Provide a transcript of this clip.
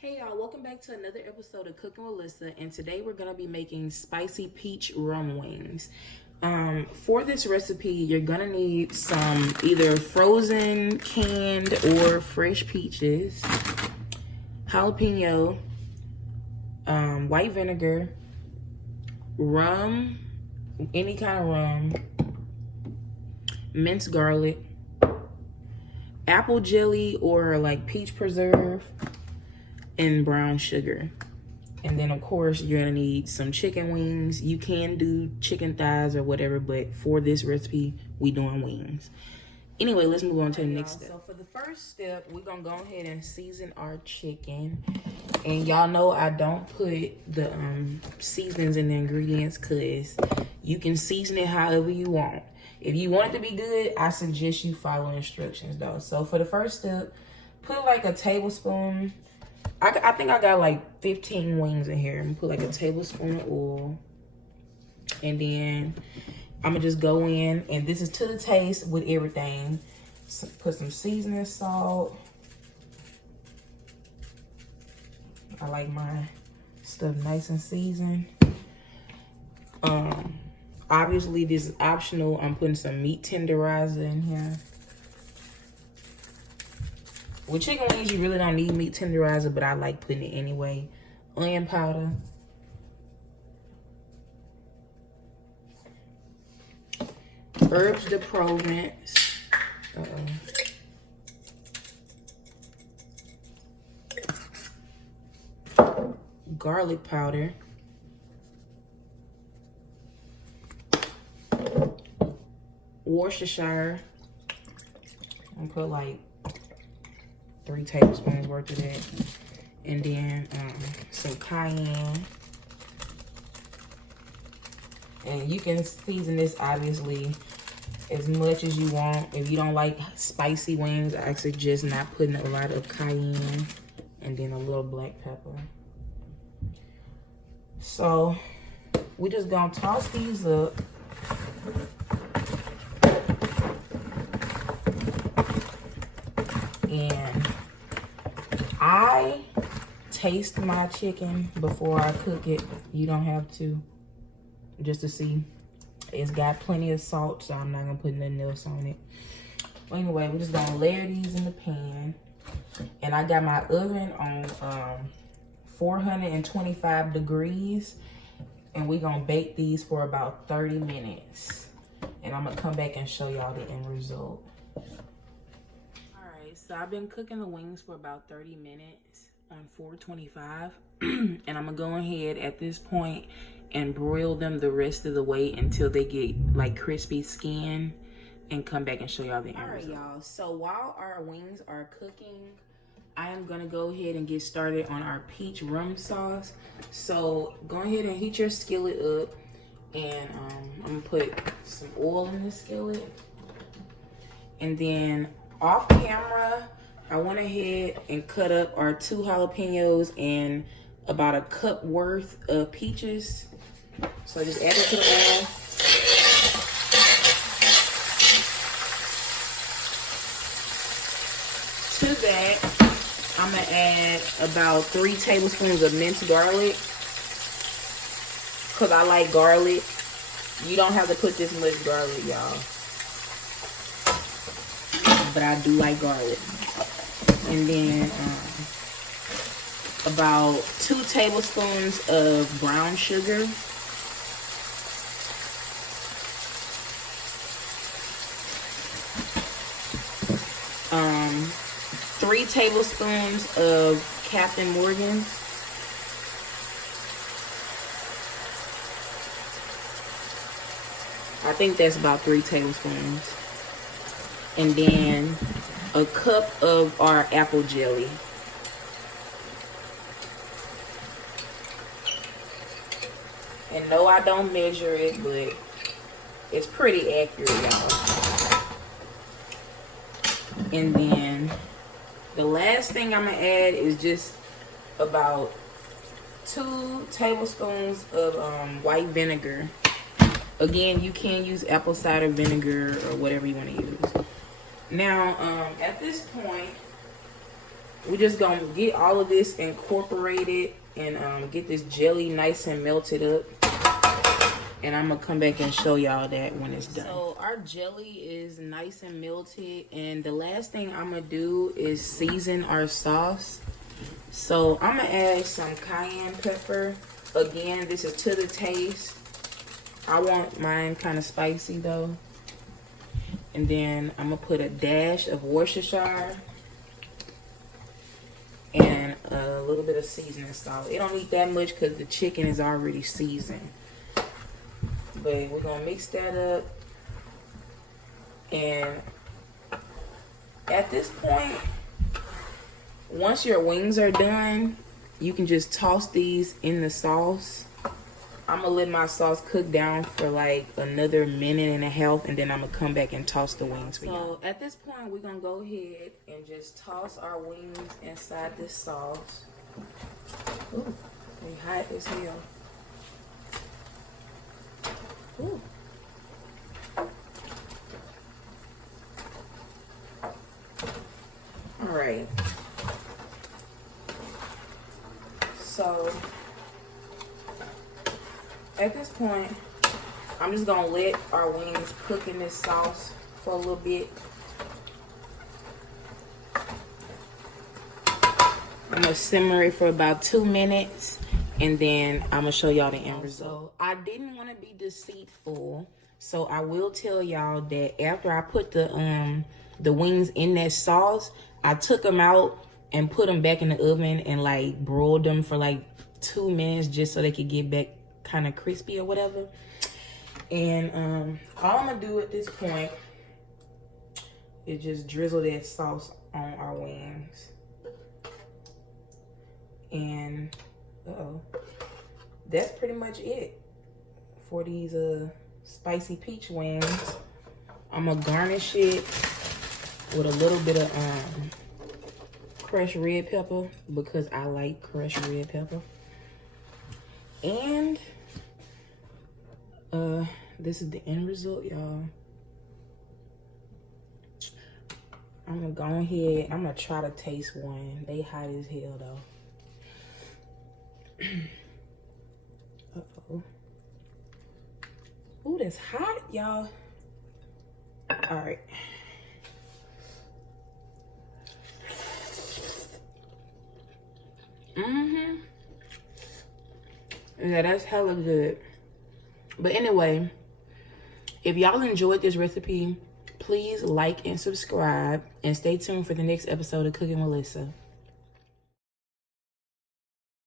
Hey y'all, welcome back to another episode of Cooking with Lissa, and today we're gonna be making spicy peach rum wings. For this recipe, you're gonna need some either frozen, canned, or fresh peaches, jalapeno, white vinegar, rum, any kind of rum, minced garlic, apple jelly or like peach preserve, and brown sugar. And then of course you're gonna need some chicken wings. You can do chicken thighs or whatever, but for this recipe we doing wings. Anyway, let's move on to the next step. So for the first step, we're gonna go ahead and season our chicken. And y'all know I don't put the seasonings in the ingredients because you can season it however you want. If you want it to be good, I suggest you follow instructions though. So for the first step, put like a tablespoon. I think I got like 15 wings in here. I'm gonna put like a tablespoon of oil. And then I'm gonna just go in, and this is to the taste with everything. So put some seasoning salt. I like my stuff nice and seasoned. Obviously this is optional. I'm putting some meat tenderizer in here. With chicken wings, you really don't need meat tenderizer, but I like putting it anyway. Onion powder. Herbs de Provence. Garlic powder. Worcestershire. I'm gonna put like 3 tablespoons worth of that. And then some cayenne. And you can season this obviously as much as you want. If you don't like spicy wings, I suggest not putting a lot of cayenne. And then a little black pepper. So we just gonna toss these up. And I taste my chicken before I cook it. You don't have to, just to see. It's got plenty of salt, so I'm not gonna put nothing else on it. Well, anyway, we're just gonna layer these in the pan. And I got my oven on 425 degrees. And we're gonna bake these for about 30 minutes. And I'm gonna come back and show y'all the end result. So I've been cooking the wings for about 30 minutes on 425. And I'm gonna go ahead at this point and broil them the rest of the way until they get like crispy skin, and come back and show y'all the end result. All right, y'all. So while our wings are cooking, I am gonna go ahead and get started on our peach rum sauce. So go ahead and heat your skillet up, and I'm gonna put some oil in the skillet. And then off camera, I went ahead and cut up our 2 jalapenos and about a cup worth of peaches. So just add it to the oil. To that, I'm gonna add about 3 tablespoons of minced garlic, because I like garlic. You don't have to put this much garlic, y'all, but I do like garlic. And then about 2 tablespoons of brown sugar. Three tablespoons of Captain Morgan. I think that's about 3 tablespoons. And then a cup of our apple jelly. And no, I don't measure it, but it's pretty accurate, y'all. And then the last thing I'm gonna add is just about 2 tablespoons of white vinegar. Again, you can use apple cider vinegar or whatever you want to use. Now, at this point, we're just gonna get all of this incorporated and get this jelly nice and melted up. And I'm gonna come back and show y'all that when it's done. So our jelly is nice and melted, and the last thing I'm gonna do is season our sauce. So I'm gonna add some cayenne pepper. Again, this is to the taste. I want mine kind of spicy though. And then I'm gonna put a dash of Worcestershire and a little bit of seasoning salt. It don't need that much because the chicken is already seasoned. But we're gonna mix that up, and at this point, once your wings are done, you can just toss these in the sauce. I'm gonna let my sauce cook down for like another minute and a half, and then I'm gonna come back and toss the wings for you. So at this point, we're gonna go ahead and just toss our wings inside this sauce. Ooh, they hot as hell. Ooh. All right. So at this point, I'm just gonna let our wings cook in this sauce for a little bit. I'm gonna simmer it for about 2 minutes, and then I'm gonna show y'all the end result. So I didn't want to be deceitful, so I will tell y'all that after I put the wings in that sauce, I took them out and put them back in the oven and like broiled them for like 2 minutes just so they could get back kind of crispy or whatever. And all I'm gonna do at this point is just drizzle that sauce on our wings. And that's pretty much it for these spicy peach wings. I'm gonna garnish it with a little bit of crushed red pepper because I like crushed red pepper. And this is the end result, y'all. I'm gonna go ahead, I'm gonna try to taste one. They hot as hell though. Uh-oh. Ooh, that's hot, y'all. All right. Yeah, that's hella good. But anyway, if y'all enjoyed this recipe, please like and subscribe, and stay tuned for the next episode of Cooking with Lisa.